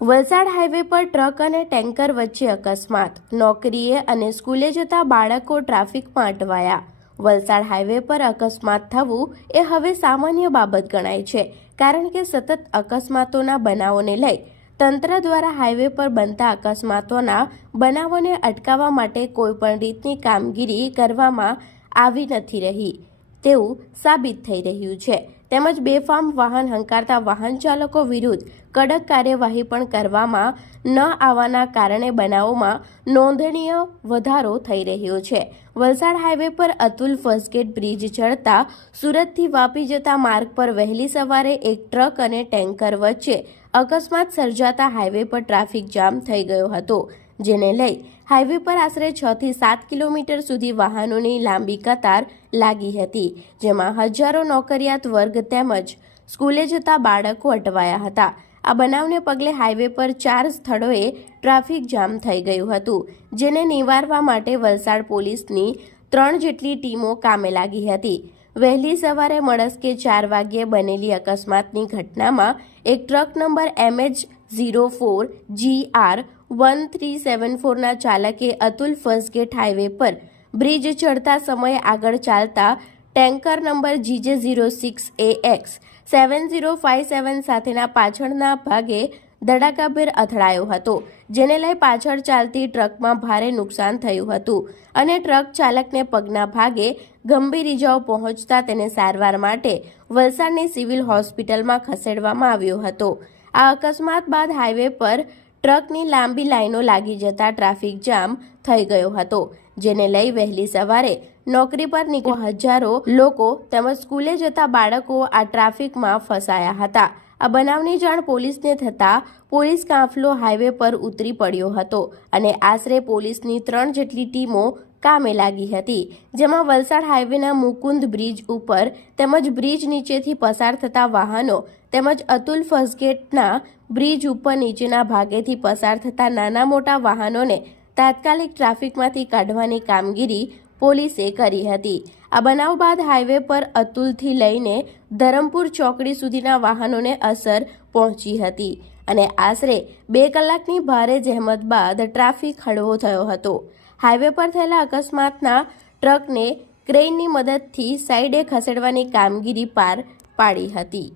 Valsad highway પર truck અને tanker વચ્ચે અકસ્માત. નોકરીએ અને સ્કૂલે જતા બાળકો ટ્રાફિકમાં અટવાયા. વલસાડ હાઈવે પર અકસ્માત થવું એ હવે સામાન્ય બાબત ગણાય છે, કારણ કે સતત અકસ્માતોના બનાવોને લઈ તંત્ર દ્વારા હાઈવે પર બનતા અકસ્માતોના બનાવોને અટકાવવા માટે કોઈપણ રીતની કામગીરી કરવામાં આવી નથી રહી. તેવું સાબિત થઈ રહ્યું છે. તેમજ બેફામ વાહન હંકારતા વાહન ચાલકો વિરુદ્ધ કડક કાર્યવાહી પણ કરવામાં ન આવવાના કારણે બનાવોમાં નોંધનીય વધારો થઈ રહ્યો છે. વલસાડ હાઈવે પર અતુલ ફર્સ્ટગેટ બ્રિજ ચડતા સુરતથી વાપી જતા માર્ગ પર વહેલી સવારે એક ટ્રક અને ટેન્કર વચ્ચે અકસ્માત સર્જાતા હાઈવે પર ટ્રાફિક જામ થઈ ગયો હતો. જેને લઈ હાઈવે પર આશરે છ થી સાત કિલોમીટર સુધી વાહનોની લાંબી કતાર લાગી હતી, જેમાં હજારો નોકરિયાત વર્ગ તેમજ સ્કૂલે જતા બાળકો અટવાયા હતા. આ બનાવને પગલે હાઈવે પર ચાર સ્થળોએ ટ્રાફિક જામ થઈ ગયું હતું, જેને નિવારવા માટે વલસાડ પોલીસની ત્રણ જેટલી ટીમો કામે લાગી હતી. વહેલી સવારે મળસ્કે ચાર વાગ્યે બનેલી અકસ્માતની ઘટનામાં એક truck number MH zero four G R one three seven ફોરના ચાલકે અતુલ ફર્સ્ટગેટ હાઈવે પર બ્રિજ ચડતા સમયે આગળ ચાલતા tanker number GJ zero six A X seven zero five seven સાથેના પાછળના ભાગે ધડાકાભેર અથડાયો હતો, જેને લઈ પાછળ ચાલતી ટ્રકમાં ભારે નુકસાન થયું હતું અને ટ્રક ચાલકને પગના ભાગે ગંભીર ઇજાઓ પહોંચતા તેને સારવાર માટે વલસાડની સિવિલ હોસ્પિટલમાં ખસેડવામાં આવ્યો હતો. આ અકસ્માત બાદ હાઈવે પર ટ્રકની લાંબી લાઈનો લાગી જતા ટ્રાફિક જામ થઈ ગયો હતો, જેને લઈ વહેલી સવારે નોકરી પર નીકળ્યા હજારો લોકો તેમજ સ્કૂલે જતા બાળકો આ ટ્રાફિકમાં ફસાયા હતા. આ બનાવની જાણ પોલીસને થતાં પોલીસ કાફલો હાઈવે પર ઉતરી પડ્યો હતો અને આશરે પોલીસની ત્રણ જેટલી ટીમો કામે લાગી હતી, જેમાં વલસાડ હાઈવેના મુકુંદ બ્રિજ ઉપર તેમજ બ્રિજ નીચેથી પસાર થતા વાહનો તેમજ અતુલ ફર્સ્ટગેટના બ્રિજ ઉપર નીચેના ભાગેથી પસાર થતા નાના મોટા વાહનોને તાત્કાલિક ટ્રાફિકમાંથી કાઢવાની કામગીરી પોલીસે કરી હતી. આ બનાવ બાદ હાઈવે પર અતુલથી લઈને ધરમપુર ચોકડી સુધીના વાહનોને અસર પહોંચી હતી અને આશરે બે કલાકની ભારે જહેમત બાદ ટ્રાફિક હળવો થયો હતો. હાઈવે પર થયેલા અકસ્માતના ટ્રકને ક્રેઇનની મદદથી સાઈડે ખસેડવાની કામગીરી પાર પાડી હતી.